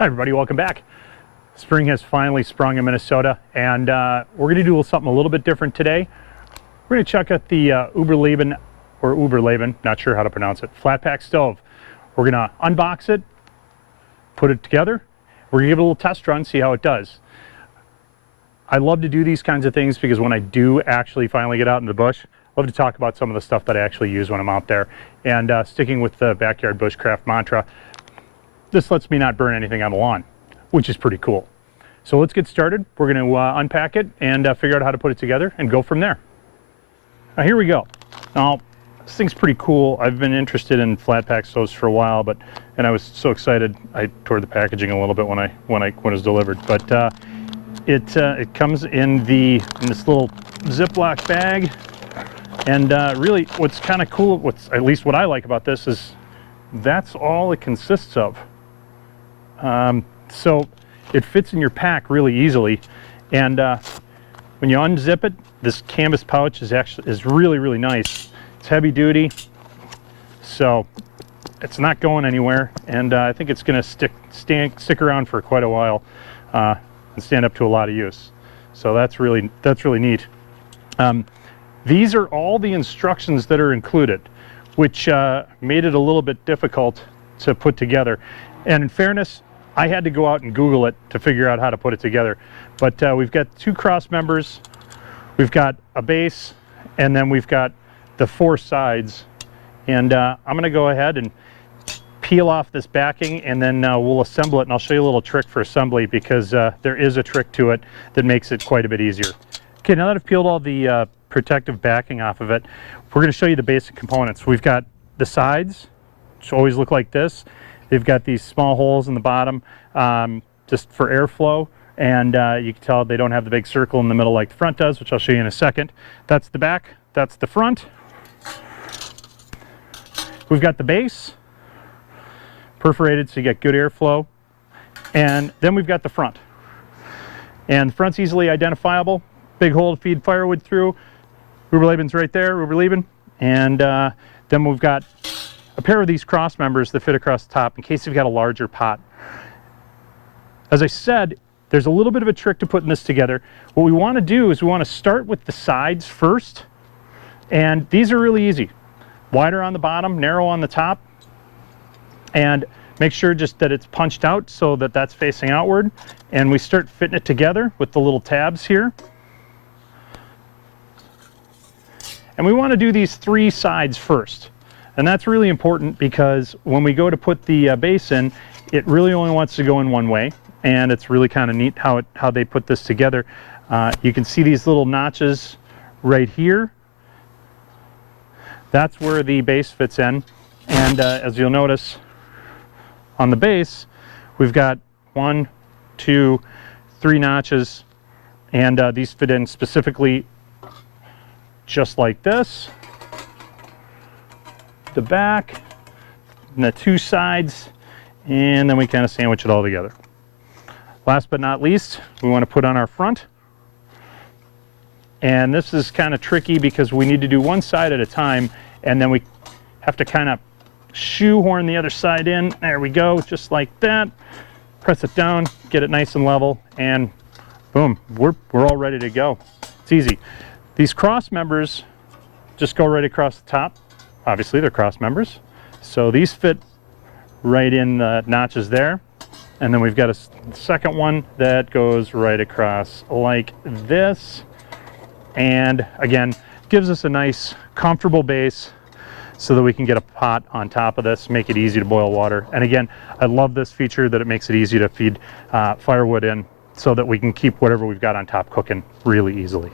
Hi everybody, welcome back. Spring has finally sprung in Minnesota, and we're going to do something a little bit different today. We're going to check out the Uberleben, not sure how to pronounce it, flat pack stove. We're going to unbox it, put it together. We're going to give it a little test run, see how it does. I love to do these kinds of things because when I do actually finally get out in the bush, I love to talk about some of the stuff that I actually use when I'm out there. And sticking with the backyard bushcraft mantra, this lets me not burn anything on the lawn, which is pretty cool. So let's get started. We're going to unpack it and figure out how to put it together and go from there. Now here we go. Now this thing's pretty cool. I've been interested in flat pack stoves for a while, and I was so excited I tore the packaging a little bit when it was delivered. But it comes in this little Ziploc bag, and really what's kind of cool, at least what I like about this, is that's all it consists of. So it fits in your pack really easily, and when you unzip it, this canvas pouch is really nice. It's heavy duty, so it's not going anywhere, and I think it's going to stick around for quite a while and stand up to a lot of use. So that's really neat. These are all the instructions that are included, which made it a little bit difficult to put together. And in fairness, I had to go out and Google it to figure out how to put it together. But we've got 2 cross members, we've got a base, and then we've got the 4 sides. And I'm going to go ahead and peel off this backing, and then we'll assemble it, and I'll show you a little trick for assembly, because there is a trick to it that makes it quite a bit easier. Okay, now that I've peeled all the protective backing off of it, we're going to show you the basic components. We've got the sides, which always look like this. They've got these small holes in the bottom just for airflow, and you can tell they don't have the big circle in the middle like the front does, which I'll show you in a second. That's the back, that's the front. We've got the base, perforated so you get good airflow, and then we've got the front. And the front's easily identifiable, big hole to feed firewood through. Uberleben's right there, Uberleben. And then we've got a pair of these cross members that fit across the top in case you've got a larger pot. As I said, there's a little bit of a trick to putting this together. What we want to do is we want to start with the sides first, and these are really easy. Wider on the bottom, narrow on the top, and make sure just that it's punched out so that that's facing outward, and we start fitting it together with the little tabs here. And we want to do these 3 sides first. And that's really important because when we go to put the base in, it really only wants to go in one way. And it's really kind of neat how they put this together. You can see these little notches right here. That's where the base fits in. And as you'll notice on the base, we've got 1, 2, 3 notches. And these fit in specifically just like this. The back, and the 2 sides, and then we kind of sandwich it all together. Last but not least, we want to put on our front. And this is kind of tricky because we need to do one side at a time, and then we have to kind of shoehorn the other side in. There we go, just like that. Press it down, get it nice and level, and boom, we're all ready to go. It's easy. These cross members just go right across the top. Obviously they're cross members, so these fit right in the notches there, and then we've got a second one that goes right across like this, and again gives us a nice comfortable base so that we can get a pot on top of this, make it easy to boil water. And again, I love this feature that it makes it easy to feed firewood in so that we can keep whatever we've got on top cooking really easily.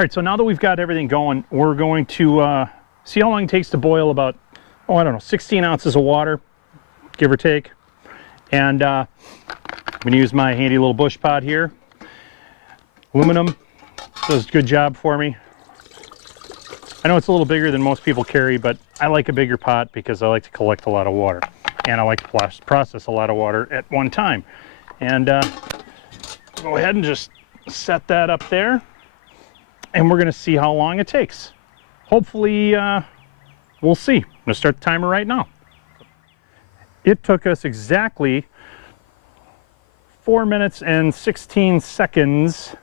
right, so now that we've got everything going, we're going to see how long it takes to boil about, oh, I don't know, 16 ounces of water, give or take. And I'm going to use my handy little bush pot here. Aluminum does a good job for me. I know it's a little bigger than most people carry, but I like a bigger pot because I like to collect a lot of water. And I like to process a lot of water at one time. And go ahead and just set that up there. And we're going to see how long it takes. Hopefully, we'll see. I'm going to start the timer right now. It took us exactly 4 minutes and 16 seconds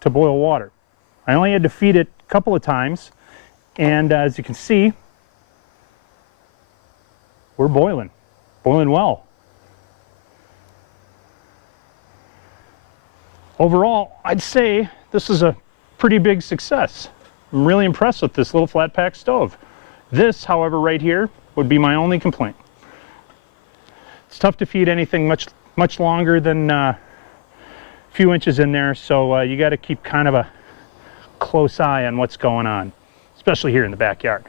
to boil water. I only had to feed it a couple of times, and as you can see, we're boiling well. Overall, I'd say this is a pretty big success. I'm really impressed with this little flat pack stove. This, however, right here would be my only complaint. It's tough to feed anything much longer than a few inches in there, so you got to keep kind of a close eye on what's going on, especially here in the backyard.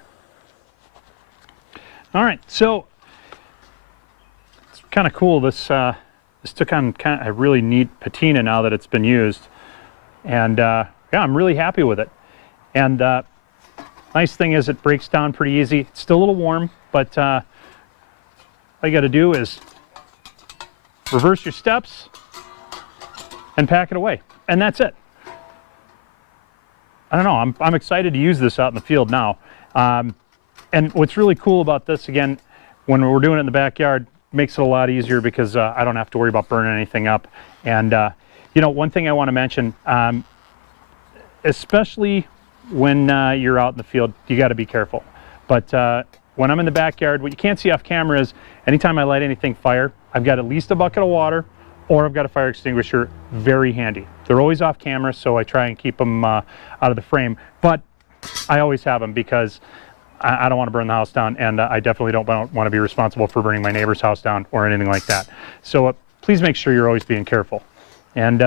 All right, so it's kind of cool. This took on kind of a really neat patina now that it's been used, and yeah, I'm really happy with it. And nice thing is it breaks down pretty easy. It's still a little warm, but all you got to do is reverse your steps and pack it away, and that's it. I don't know, I'm excited to use this out in the field now. And what's really cool about this, again, when we're doing it in the backyard, makes it a lot easier because I don't have to worry about burning anything up. And you know, one thing I want to mention, especially when you're out in the field, you got to be careful. But when I'm in the backyard, what you can't see off camera is anytime I light anything fire, I've got at least a bucket of water, or I've got a fire extinguisher very handy. They're always off camera, so I try and keep them out of the frame. But I always have them because I don't want to burn the house down, and I definitely don't want to be responsible for burning my neighbor's house down or anything like that. So please make sure you're always being careful. And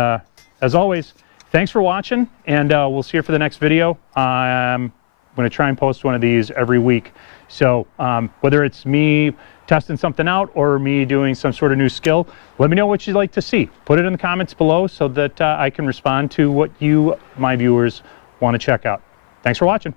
as always, thanks for watching, and we'll see you for the next video. I'm going to try and post one of these every week. So whether it's me testing something out or me doing some sort of new skill, let me know what you'd like to see. Put it in the comments below so that I can respond to what you, my viewers, want to check out. Thanks for watching.